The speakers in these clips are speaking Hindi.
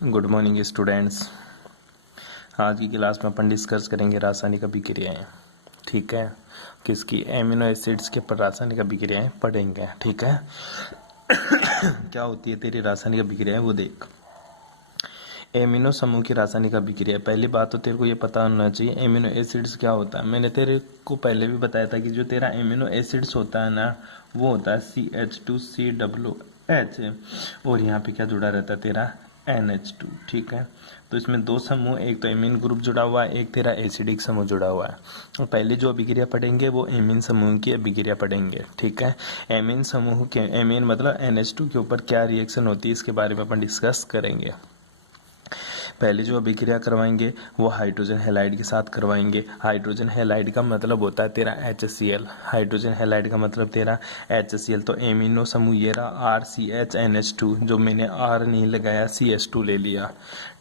Good morning students. आज की क्लास में अपन डिस्कस करेंगे रासायनिक अभिक्रियाएं। ठीक है, किसकी? एमिनो एसिड्स के पर रासायनिक अभिक्रियाएं पढ़ेंगे। ठीक है क्या होती है तेरी रासायनिक अभिक्रियाएं वो देख। एमिनो समूह की रासायनिक अभिक्रिया। पहली बात तो तेरे को ये पता होना चाहिए एमिनो एसिड्स क्या होता है। मैंने तेरे को पहले भी बताया था कि जो तेरा एमिनो एसिड्स होता है ना, वो होता है CH2COOH और यहाँ पे क्या जुड़ा रहता है तेरा NH2। ठीक है, तो इसमें दो समूह, एक तो एमीन ग्रुप जुड़ा हुआ है, एक तेरा एसिडिक समूह जुड़ा हुआ है। और पहले जो अभिक्रिया पढ़ेंगे वो एमीन समूह की अभिक्रिया पढ़ेंगे। ठीक है, एमीन समूह के एमीन मतलब NH2 के ऊपर क्या रिएक्शन होती है इसके बारे में अपन डिस्कस करेंगे। पहले जो अभिक्रिया करवाएंगे वो हाइड्रोजन हैलाइड के साथ करवाएंगे। हाइड्रोजन हैलाइड का मतलब होता है तेरा HCl। हाइड्रोजन हैलाइड का मतलब तेरा HCl। तो एमिनो समूह ये रहा RCHNH2, जो मैंने R नहीं लगाया CH2 ले लिया।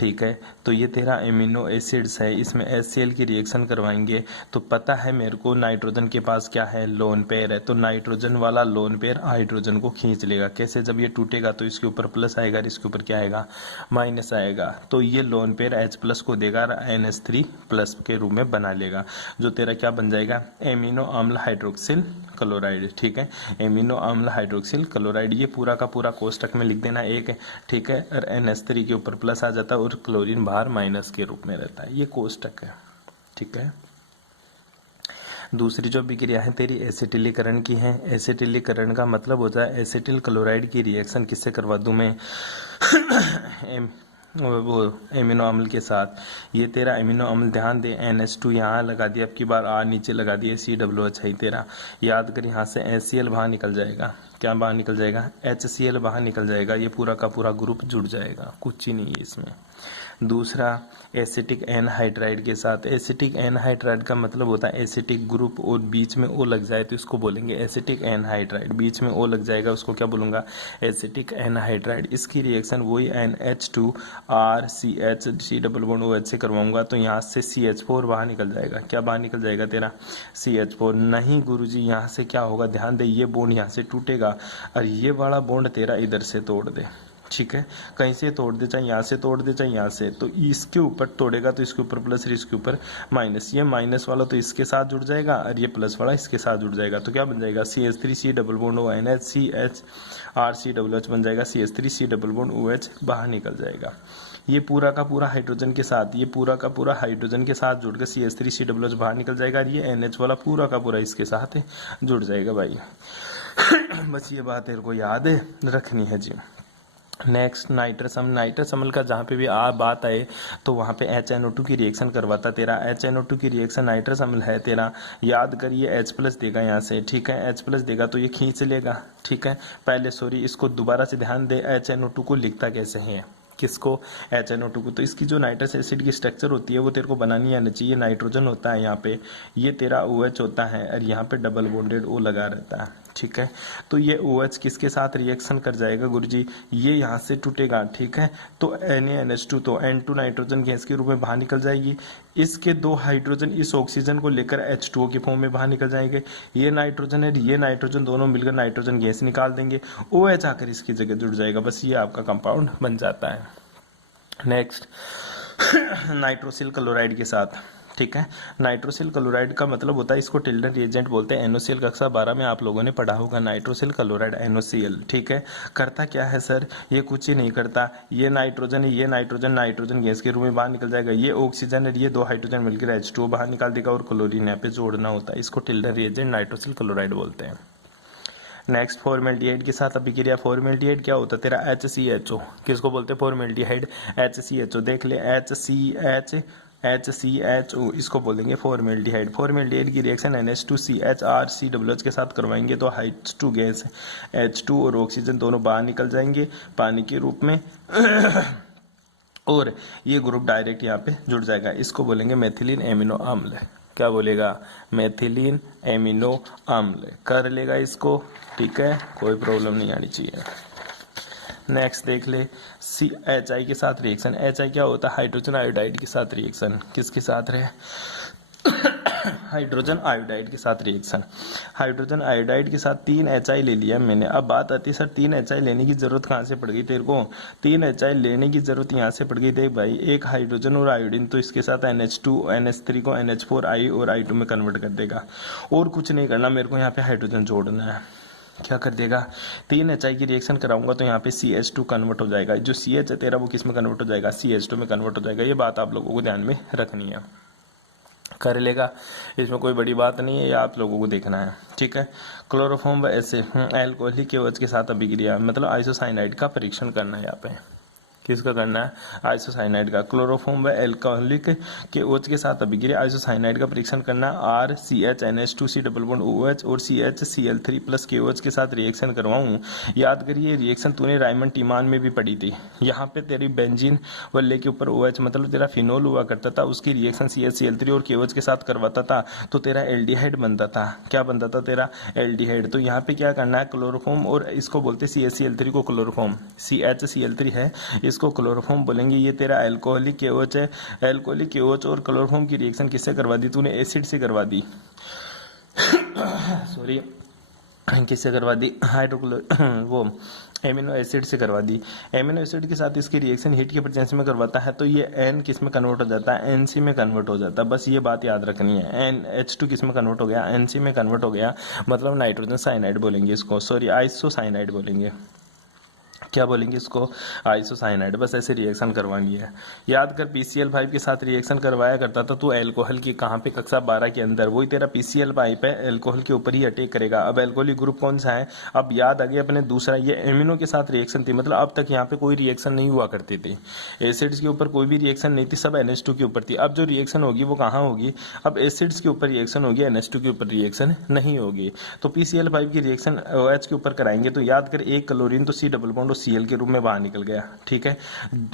ठीक है, तो ये तेरा एमिनो एसिड्स है, इसमें HCl की रिएक्शन करवाएंगे। तो पता है मेरे को नाइट्रोजन के पास क्या है, लोन पेयर है, तो नाइट्रोजन वाला लोन पेयर हाइड्रोजन को खींच लेगा। कैसे? जब ये टूटेगा तो इसके ऊपर प्लस आएगा और इसके ऊपर क्या आएगा, माइनस आएगा। तो ये लोन पेयर H प्लस को देगा NH3 प्लस के रूप में बना लेगा, जो तेरा क्या बन जाएगा, एमिनो अम्ल हाइड्रोक्सिल क्लोराइड। ठीक है, एमिनो अम्ल हाइड्रोक्सिल क्लोराइड। ये पूरा का पूरा कोष्टक में लिख देना एक। ठीक है, और NH3 के ऊपर प्लस आ जाता है और क्लोरीन बाहर माइनस के रूप में रहता है। ये कोष्टक है। ठीक है, दूसरी जो अभिक्रिया है तेरी एसिटिलीकरण की है। एसिटिलीकरण का मतलब होता है एसिटिल क्लोराइड की रिएक्शन किससे करवा दूं मैं वो एमिनो अम्ल के साथ। ये तेरा एमिनो अम्ल, ध्यान दे, NH2 यहाँ लगा दिया, अब की बार R नीचे लगा दिया, COOH है तेरा। याद कर, यहाँ से HCl बाहर निकल जाएगा। क्या बाहर निकल जाएगा? HCl बाहर निकल जाएगा। ये पूरा का पूरा ग्रुप जुड़ जाएगा, कुछ ही नहीं है इसमें। दूसरा एसिटिक एनहाइड्राइड के साथ। एसिटिक एनहाइड्राइड का मतलब होता है एसिटिक ग्रुप और बीच में O लग जाए तो इसको बोलेंगे एसिटिक एनहाइड्राइड। बीच में O लग जाएगा उसको क्या बोलूंगा, एसिटिक एनहाइड्राइड। इसकी रिएक्शन वही NH2 RCH COOH से करवाऊंगा, तो यहाँ से CH4 बाहर निकल जाएगा। क्या बाहर निकल जाएगा तेरा? CH4। नहीं गुरुजी, यहाँ से क्या होगा, ध्यान दे, ये बॉन्ड यहाँ से टूटेगा और ये वाला बॉन्ड तेरा इधर से तोड़ दे। ठीक है, कहीं से तोड़ दे, चाहे यहाँ से तोड़ दे चाहे यहाँ से, तो इसके ऊपर तोड़ेगा तो इसके ऊपर प्लस और इसके ऊपर माइनस। ये माइनस वाला तो इसके साथ जुड़ जाएगा और ये प्लस वाला इसके साथ जुड़ जाएगा। तो क्या बन जाएगा, CH3COOH CHRCOOH बन जाएगा। CH3COOH बाहर निकल जाएगा। ये पूरा का पूरा हाइड्रोजन के साथ, ये पूरा का पूरा हाइड्रोजन के साथ जुड़ के CH3COOH बाहर निकल जाएगा और ये NH वाला पूरा का पूरा इसके साथ जुड़ जाएगा भाई। बस ये बात तेरे को याद रखनी है जी। नेक्स्ट नाइट्रस अम्ल। नाइट्रस अम्ल का जहाँ पे भी बात आए तो वहाँ पे HNO2 की रिएक्शन करवाता तेरा। HNO2 की रिएक्शन नाइट्रस अम्ल है तेरा, याद करिए H प्लस देगा यहाँ से। ठीक है, H प्लस देगा तो ये खींच लेगा। ठीक है, पहले सॉरी इसको दोबारा से ध्यान दे, HNO2 को लिखता कैसे है, किसको, HNO2 को। तो इसकी जो नाइट्रस एसिड की स्ट्रक्चर होती है वो तेरे को बनानी आनी चाहिए। नाइट्रोजन होता है यहाँ पे, ये तेरा OH होता है और यहाँ पे डबल बॉन्डेड O लगा रहता है। ठीक है, तो ये OH किसके साथ रिएक्शन कर जाएगा गुरुजी, ये यहाँ से टूटेगा। ठीक है, तो NaNH2 तो N2 नाइट्रोजन गैस के रूप में बाहर निकल जाएगी। इसके दो हाइड्रोजन इस ऑक्सीजन को लेकर H2O के फॉर्म में बाहर निकल जाएंगे। ये नाइट्रोजन है, ये नाइट्रोजन, दोनों मिलकर नाइट्रोजन गैस निकाल देंगे। OH आकर इसकी जगह जुड़ जाएगा, बस ये आपका कंपाउंड बन जाता है। नेक्स्ट नाइट्रोसिल क्लोराइड के साथ। ठीक है, नाइट्रोसिल क्लोराइड का मतलब होता है, इसको टिल्डन रिएजेंट बोलते हैं। NOCl कक्षा 12 में आप लोगों ने पढ़ा होगा नाइट्रोसिल क्लोराइड NOCl। ठीक है, करता क्या है सर, ये कुछ ही नहीं करता, ये नाइट्रोजन है, ये नाइट्रोजन नाइट्रोजन गैस के रूप में बाहर निकल जाएगा। ये ऑक्सीजन है, ये दो हाइड्रोजन मिलकर H2O बाहर निकाल देगा और क्लोरीन यहाँ पे जोड़ना होता है। इसको टिल्डन रिएजेंट नाइट्रोसिल क्लोराइड बोलते हैं। नेक्स्ट फॉर्मेल्डिहाइड के साथ अभिक्रिया। फॉर्मेल्डिहाइड क्या होता है तेरा, HCHO। किसको बोलते हैं फॉर्मेल्डिहाइड? HCHO। देख ले, HCHO इसको बोलेंगे फॉर्मेल्डिहाइड। फॉर्मेल्डिहाइड की रिएक्शन NH2CHRCOOH के साथ करवाएंगे तो H2 गैस, H2 और ऑक्सीजन दोनों बाहर निकल जाएंगे पानी के रूप में और ये ग्रुप डायरेक्ट यहाँ पे जुड़ जाएगा। इसको बोलेंगे मेथिलीन एमिनो अम्ल। क्या बोलेगा, मेथिलीन एमिनो अम्ल। कर लेगा इसको, ठीक है, कोई प्रॉब्लम नहीं आनी चाहिए। नेक्स्ट देख ले, HI के साथ रिएक्शन। HI क्या होता है, हाइड्रोजन आयोडाइड के साथ रिएक्शन। किसके साथ रहे हाइड्रोजन आयोडाइड के साथ रिएक्शन। हाइड्रोजन आयोडाइड के साथ 3 HI ले लिया मैंने। अब बात आती है सर 3 HI लेने की जरूरत कहाँ से पड़ गई तेरे को? 3 HI लेने की जरूरत यहाँ से पड़ गई। देख भाई, एक हाइड्रोजन और आयोडीन तो इसके साथ NH2 NH3 को NH4I और I2 में कन्वर्ट कर देगा, और कुछ नहीं करना मेरे को, यहाँ पे हाइड्रोजन जोड़ना है। क्या कर देगा? 3 HI की रिएक्शन कराऊंगा तो यहाँ पे CH2 कन्वर्ट हो जाएगा, जो CH है तेरा वो किस में कन्वर्ट हो जाएगा? CH2 में कन्वर्ट हो जाएगा। ये बात आप लोगों को ध्यान में रखनी है। कर लेगा, इसमें कोई बड़ी बात नहीं है, ये आप लोगों को देखना है, ठीक है। क्लोरोफॉर्म व ऐसे एल्कोहलिक केओएच के साथ अभिक्रिया, मतलब आइसोसाइनाइड का परीक्षण करना है यहाँ पे। किसका करना है? आइसोसाइनाइड का। क्लोरोफॉर्म व एल्कोहलिक के OH के साथ अभिक्रिया आइसोसाइनाइड का परीक्षण करना। RCH NH2C और CHCl3 प्लस KOH के साथ रिएक्शन करवाऊं। याद करिए रिएक्शन तूने रायमंड टीमान में भी पढ़ी थी। यहाँ पे तेरी बेंजीन वल्ले के ऊपर OH मतलब तेरा फिनोल हुआ करता था, उसकी रिएक्शन CHCl3 और KOH के साथ करवाता था तो तेरा एल्डिहाइड बनता था। क्या बनता था तेरा? एल्डिहाइड। तो यहाँ पे क्या करना है? क्लोरोफॉर्म और इसको बोलते CHCl3 को क्लोरोफॉर्म, CHCl3 है, इसको क्लोरोफॉर्म बोलेंगे। ये तेरा एल्कोहलिक KOH है। एल्कोहलिक KOH और क्लोरोफॉर्म की रिएक्शन किससे करवा दी तूने? एसिड से करवा दी। सॉरी, किससे करवा दी? वो एमिनो एसिड से करवा दी। एमिनो एसिड के साथ इसकी रिएक्शन हीट की प्रेजेंस में करवाता है तो ये N किस में कन्वर्ट हो जाता है? NC में कन्वर्ट हो जाता है। बस ये बात याद रखनी है। NH2 किस में कन्वर्ट हो गया? NC में कन्वर्ट हो गया, मतलब नाइट्रोजन साइनाइड बोलेंगे इसको, सॉरी आइसोसाइनाइड बोलेंगे। क्या बोलेंगे इसको? आइसोसाइनाइड। बस ऐसे रिएक्शन करवानी है। याद कर PCl5 के साथ रिएक्शन करवाया करता था तो एल्कोहल की, कहाँ पे? कक्षा 12 के अंदर। वही तेरा PCl5 है, एल्कोहल के ऊपर ही अटैक करेगा। अब एल्कोहलिक ग्रुप कौन सा है? अब याद आ गया अपने दूसरा, ये एमिनो के साथ रिएक्शन थी, मतलब अब तक यहाँ पे कोई रिएक्शन नहीं हुआ करती थी, एसिड्स के ऊपर कोई भी रिएक्शन नहीं थी, सब NH2 के ऊपर थी। अब जो रिएक्शन होगी वो कहाँ होगी? अब एसिड्स के ऊपर रिएक्शन होगी, NH2 के ऊपर रिएक्शन नहीं होगी। तो PCl5 की रिएक्शन OH के ऊपर कराएंगे तो याद कर एक क्लोरीन तो C डबल बॉन्ड Cl के रूप में बाहर निकल गया, ठीक है।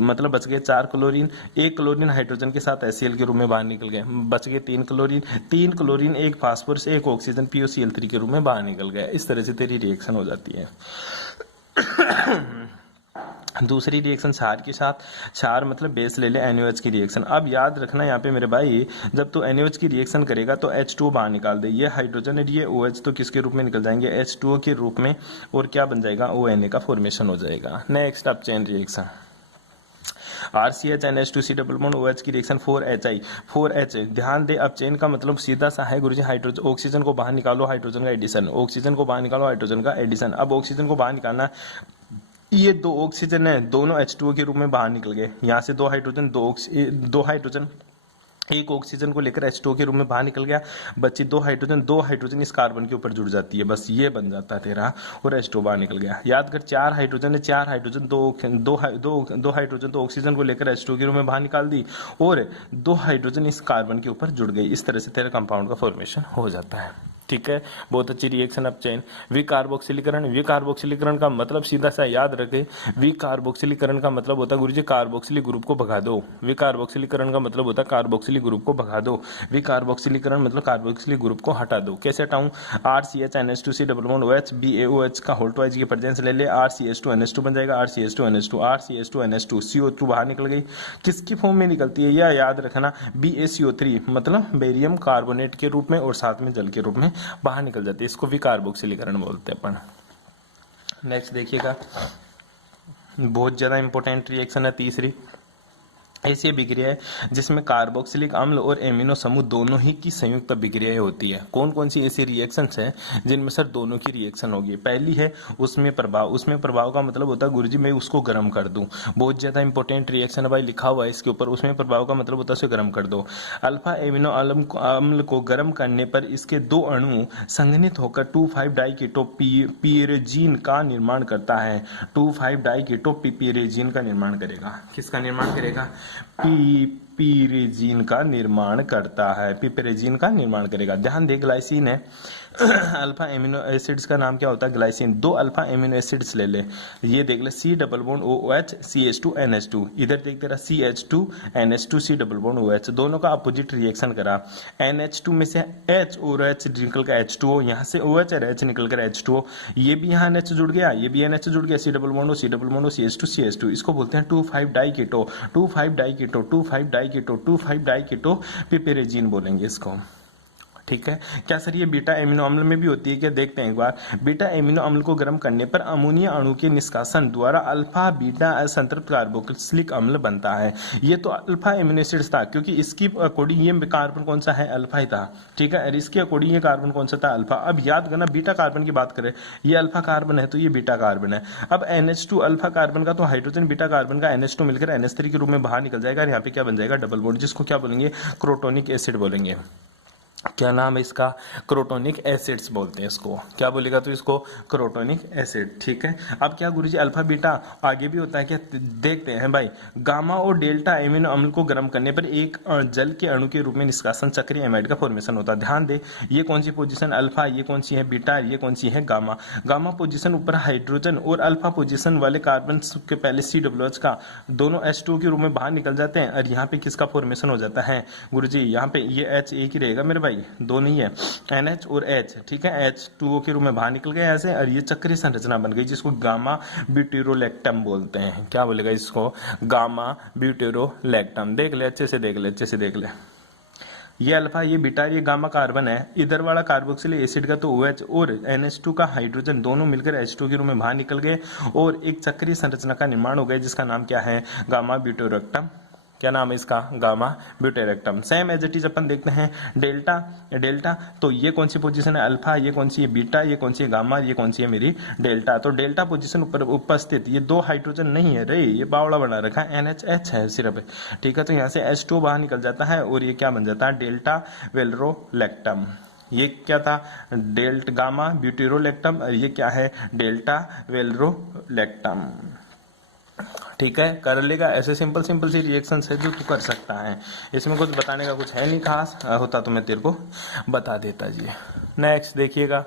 मतलब बच गए 4 क्लोरीन, एक क्लोरीन हाइड्रोजन के साथ HCl के रूप में बाहर निकल गए, बच गए 3 क्लोरीन, 3 क्लोरीन, एक फास्फोरस, एक ऑक्सीजन POCl3 के रूप में बाहर निकल गया। इस तरह से तेरी रिएक्शन हो जाती है। दूसरी रिएक्शन क्षार के साथ, क्षार मतलब बेस ले ले, NaOH की रिएक्शन। अब याद रखना यहाँ पे मेरे भाई, जब तू NaOH की रिएक्शन करेगा तो H2O बाहर निकाल दे। ये हाइड्रोजन है, ये OH तो किसके रूप में निकल जाएंगे? H2O के रूप में, और क्या बन जाएगा? ONA का फॉर्मेशन हो जाएगा। नेक्स्ट अब chain reaction, RCH NH2C double bond OH की रिएक्शन 4H। ध्यान दे, अब चेन का मतलब सीधा सा है गुरुजी, हाइड्रोजन, ऑक्सीजन को बाहर निकालो, हाइड्रोजन का एडिशन, ऑक्सीजन को बाहर निकालो, हाइड्रोजन का एडिशन। अब ऑक्सीजन को बाहर निकालना, ये 2 ऑक्सीजन है, दोनों H2O के रूप में बाहर निकल गए। यहाँ से 2 हाइड्रोजन, 2 हाइड्रोजन, एक ऑक्सीजन को लेकर H2O के रूप में बाहर निकल गया, बच्ची 2 हाइड्रोजन इस कार्बन के ऊपर जुड़ जाती है, बस ये बन जाता है तेरा, और H2O बाहर निकल गया। याद कर 4 हाइड्रोजन है, 4 हाइड्रोजन, 2 हाइड्रोजन तो ऑक्सीजन को लेकर H2O के रूप में बाहर निकाल दी, और 2 हाइड्रोजन इस कार्बन के ऊपर जुड़ गई। इस तरह से तेरा कंपाउंड का फॉर्मेशन हो जाता है, ठीक है। बहुत अच्छी रिएक्शन अब चेन। विकार्बोक्सिलीकरण, विकार्बोक्सिलीकरण का मतलब सीधा सा याद रखे, विकार्बोक्सिलीकरण का मतलब होता है गुरुजी कार्बोक्सिलिक ग्रुप को भगा दो। विकार्बोक्सिलीकरण का मतलब होता है कार्बोक्सिलिक ग्रुप को भगा दो। विकार्बोक्सिलीकरण मतलब कार्बोक्सिलिक ग्रुप को हटा दो। कैसे हटाऊं? RCH NH2C double bond OH BaOH का होल्ट वाइज की प्रेजेंस ले ले, RCH2 NH2 बन जाएगा, RCH2 NH2, RCH2 NH2, CO2 बाहर निकल गई। किसकी फॉर्म में निकलती है यह याद रखना, BaCO3 मतलब बेरियम कार्बोनेट के रूप में और साथ में जल के रूप में बाहर निकल जाती है। इसको विकार्बोक्सिलीकरण बोलते हैं अपन। नेक्स्ट देखिएगा, बहुत ज्यादा इंपॉर्टेंट रिएक्शन है तीसरी, ऐसी अभिक्रिया है जिसमें कार्बोक्सिलिक अम्ल और एमिनो समूह दोनों ही की संयुक्त अभिक्रिया होती है। कौन कौन सी ऐसी रिएक्शंस हैं जिनमें सर दोनों की रिएक्शन होगी? पहली है उसमें प्रभाव। उसमें प्रभाव का मतलब होता है गुरुजी मैं उसको गर्म कर दूं। बहुत ज्यादा इंपॉर्टेंट रिएक्शन है भाई, लिखा हुआ है इसके ऊपर। उसमें प्रभाव का मतलब होता है उसे गर्म कर दो। अल्फा एमिनो अम्ल को गर्म करने पर इसके 2 अणु संघनित होकर 2,5 डाइकीटो पिपेरेजीन का निर्माण करता है। 2,5 डाइकीटो पिपेरेजीन का निर्माण करेगा। किसका निर्माण करेगा? पिपेरेजीन का निर्माण करता है, पिपेरेजीन का निर्माण करेगा। ध्यान दे, ग्लाइसिन है अल्फा एमिनो एसिड्स का नाम क्या होता है? ग्लाइसिन। 2 अल्फा एमिनो एसिड्स ले ले, ये देख ले, C double bond OH CH2 NH2, इधर देख तेरा CH2 NH2 C double bond OH, दोनों का अपोजिट रिएक्शन करा। NH2 में से H और H निकल कर H2O, यहाँ से OH और H निकल कर H2O, ये भी यहाँ NH जुड़ गया, ये भी NH जुड़ गया, C डबल बॉन्ड CH2 इसको बोलते हैं 2,5 डाइकीटो, 2,5 डाइकीटो, 2,5 डाइकीटो, 2,5 डाइकीटो पिपेरेजीन बोलेंगे इसको। ठीक है। क्या सर ये बीटा एमिनो अम्ल में भी होती है क्या? देखते हैं एक बार। बीटा एमिनो अम्ल को गर्म करने पर अमोनिया अणु के निष्कासन द्वारा अल्फा बीटा असंतृप्त कार्बोक्सिलिक अम्ल बनता है। ये तो अल्फा एमिनो एसिड्स था, क्योंकि इसकी अकॉर्डिंग ये कार्बन कौन सा है? अल्फा ही था। ठीक है, और इसके अकॉर्डिंग ये कार्बन कौन सा था? अल्फा। अब याद करना, बीटा कार्बन की बात करें, ये अल्फा कार्बन है तो ये बीटा कार्बन है। अब NH2 अल्फा कार्बन का तो हाइड्रोजन बीटा कार्बन का NH2 मिलकर NH3 के रूप में बाहर निकल जाएगा और यहाँ पे क्या बन जाएगा? डबल बॉन्ड, जिसको क्या बोलेंगे? क्रोटोनिक एसिड बोलेंगे। क्या नाम है इसका? क्रोटोनिक एसिड्स बोलते हैं इसको। क्या बोलेगा? तो इसको क्रोटोनिक एसिड। ठीक है। अब क्या गुरुजी अल्फा बीटा आगे भी होता है क्या? देखते हैं भाई। गामा और डेल्टा एमिनो अम्ल को गर्म करने पर एक जल के अणु के रूप में निष्कासन चक्रीय एमाइड का फॉर्मेशन होता है। ध्यान दे, ये कौन सी पोजीशन अल्फा, ये कौन सी है बीटा, ये कौन सी है गामा। गामा पोजीशन ऊपर हाइड्रोजन और अल्फा पोजीशन वाले कार्बन के पहले COH का दोनों H2 के रूप में बाहर निकल जाते हैं और यहाँ पे किसका फॉर्मेशन हो जाता है गुरुजी? यहाँ पे ये H एक ही रहेगा मेरे भाई, दो नहीं है, NH और H। ठीक है, H2O के रूप में बाहर निकल गया ऐसे, और ये चक्रीय संरचना बन गई जिसको गामा ब्यूटेरोलैक्टम बोलते हैं। क्या बोलेगा इसको? गामा ब्यूटेरोलैक्टम। देख ले, अच्छे से देख ले, अच्छे से देख ले। ये अल्फा, ये बीटा, ये गामा कार्बन है। इधर वाला कार्बोक्सिलिक एसिड का तो OH और NH2 का हाइड्रोजन दोनों मिलकर H2 के रूप में बाहर निकल गए और एक चक्रीय संरचना का निर्माण हो गया जिसका नाम क्या है? Gamma butyrolactam. क्या नाम है इसका? गामा ब्यूटेरेक्टम। सेम एज इट इज अपन देखते हैं डेल्टा। डेल्टा तो ये कौन सी पोजीशन है? अल्फा। ये कौन सी है? बीटा। ये कौन सी है? गामा। ये कौन सी है मेरी? डेल्टा। तो डेल्टा पोजीशन ऊपर उपस्थित ये दो हाइड्रोजन नहीं है रे, ये बावड़ा बना रखा है, NH है सिर्फ। ठीक है, तो यहाँ से H2 बाहर निकल जाता है और ये क्या बन जाता है? डेल्टा वेलरोलैक्टम। ये क्या था? डेल्टा गामा ब्यूटेरोलैक्टम, और ये क्या है? डेल्टा वेलरोलैक्टम। ठीक है, कर लेगा। ऐसे सिंपल सिंपल सी रिएक्शन है जो तू कर सकता है, इसमें कुछ बताने का कुछ है नहीं खास, होता तो मैं तेरे को बता देता जी। नेक्स्ट देखिएगा,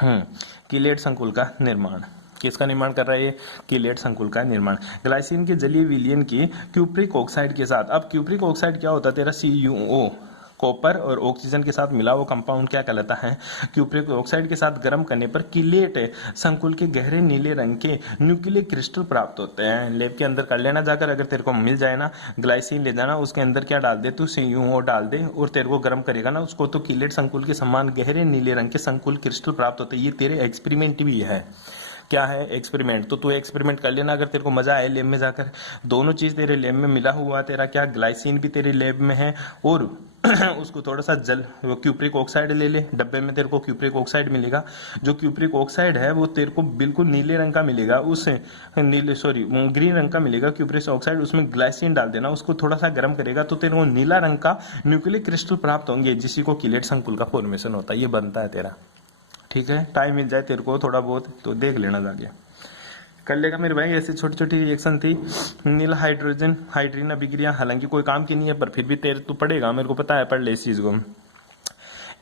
कीलेट संकुल का निर्माण। किसका निर्माण कर रहा है ये? कीलेट संकुल का निर्माण। ग्लाइसिन के जलीय विलयन की क्यूप्रिक ऑक्साइड के साथ। अब क्यूप्रिक ऑक्साइड क्या होता है तेरा? CuO, कॉपर और ऑक्सीजन के साथ मिला वो कंपाउंड क्या कहलाता है? क्यूप्रिक ऑक्साइड के साथ गर्म करने पर कीलेट संकुल के गहरे नीले रंग के न्यूक्लियर क्रिस्टल प्राप्त होते हैं। लैब के अंदर कर लेना जाकर, अगर तेरे को मिल जाए ना, ग्लाइसिन ले जाना, उसके अंदर क्या डाल दे तू? CuO डाल दे और तेरे को गर्म करेगा ना उसको, तो कीलेट संकुल के समान गहरे नीले रंग के संकुल क्रिस्टल प्राप्त होते हैं। ये तेरे एक्सपेरिमेंट भी है। क्या है? एक्सपेरिमेंट। तो तू एक्सपेरिमेंट कर लेना अगर तेरे को मजा आए लैब में जाकर। दोनों चीज तेरे लैब में मिला हुआ, तेरा क्या ग्लाइसिन भी तेरे लैब में है और उसको थोड़ा सा जल क्यूप्रिक ऑक्साइड ले ले, डब्बे में तेरे को क्यूप्रिक ऑक्साइड मिलेगा। जो क्यूप्रिक ऑक्साइड है वो तेरे को बिल्कुल नीले रंग का मिलेगा, उस ग्रीन रंग का मिलेगा क्यूप्रिक ऑक्साइड। उसमें ग्लाइसिन डाल देना, उसको थोड़ा सा गर्म करेगा तो तेरे को नीला रंग का न्यूक्लियर क्रिस्टल प्राप्त होंगे, जिसी को कीलेट संकुल का फॉर्मेशन होता है। ये बनता है तेरा। ठीक है, टाइम मिल जाए तेरे को थोड़ा बहुत तो देख लेना जाके, कर लेगा मेरे भाई। ऐसी छोटी छोटी रिएक्शन थी। नीला हाइड्रोजन हाइड्रीन अभिक्रिया, हालांकि कोई काम की नहीं है पर फिर भी तेरे तू पढ़ेगा, मेरे को पता है, पढ़ ले इस चीज को।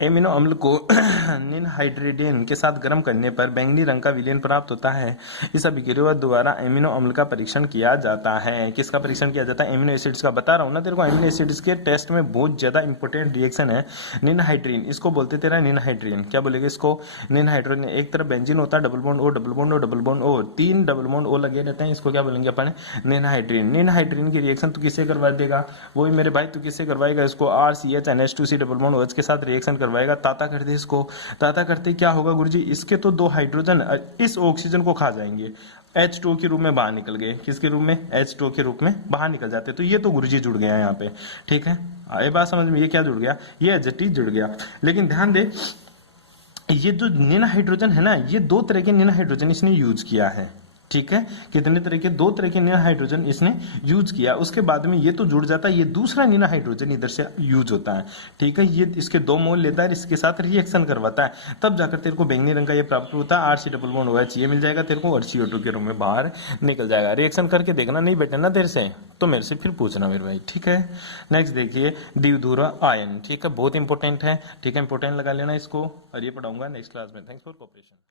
एमिनो अम्ल को निनहाइड्रेडिन के साथ गर्म करने पर बैंगनी रंग का विलयन प्राप्त होता है। इस अभिक्रिया द्वारा एमिनो अम्ल का परीक्षण किया जाता है। किसका परीक्षण किया जाता है? एमिनो एसिड्स का। बता रहा हूं ना तेरे को, एमिनो एसिड्स के टेस्ट में बहुत ज्यादा इंपॉर्टेंट रिएक्शन है निनहाइड्रीन। इसको बोलते तेरा निनहाइड्रीन। क्या बोलेगा इसको? निनहाइड्रीन। एक तरफ बेंजीन होता है, double bond O, double bond O, double bond O, 3 double bond O लगे रहते हैं। इसको क्या बोलेंगे अपन? निनहाइड्रीन। निनहाइड्रीन की रिएक्शन तू किससे करवा देगा? वही मेरे भाई, तू किससे करवाएगा इसको? RCH NH2C double bond OH के साथ रिएक्शन करवाएगा। ताता कर दे इसको। ताता करते क्या होगा गुरुजी? इसके तो दो हाइड्रोजन इस ऑक्सीजन को खा जाएंगे, H2O के रूप में बाहर निकल गए। किसके रूप में? H2O के रूप में बाहर निकल जाते। तो ये तो गुरुजी जुड़ गया यहाँ पे। ठीक है, ये बात समझ में? ये क्या जुड़ गया? ये एजेटिव जुड़ गया। लेकिन ध्यान दे, ये जो निन हाइड्रोजन है ना, ये दो तरह के निन हाइड्रोजन इसने यूज किया है। ठीक है, कितने तरह के? दो तरह के निन हाइड्रोजन इसने यूज किया। उसके बाद में ये तो जुड़ जाता है, ये दूसरा निन हाइड्रोजन इधर से यूज होता है। ठीक है, ये इसके 2 मोल लेता है, इसके साथ रिएक्शन करवाता है, तब जाकर तेरे को बैंगनी रंग का ये प्राप्त होता है। RC डबल बॉन्ड OH ये मिल जाएगा तेरे को और CO2 के रूप में बाहर निकल जाएगा। रिएक्शन करके देखना, नहीं बेटे ना तेरे से तो मेरे से फिर पूछना मेरे भाई। ठीक है, नेक्स्ट देखिए द्विध्रुव आयन। ठीक है, बहुत इंपॉर्टेंट है। ठीक है, इंपॉर्टेंट लगा लेना इसको, और ये पढ़ाऊंगा नेक्स्ट क्लास में। Thanks for cooperation.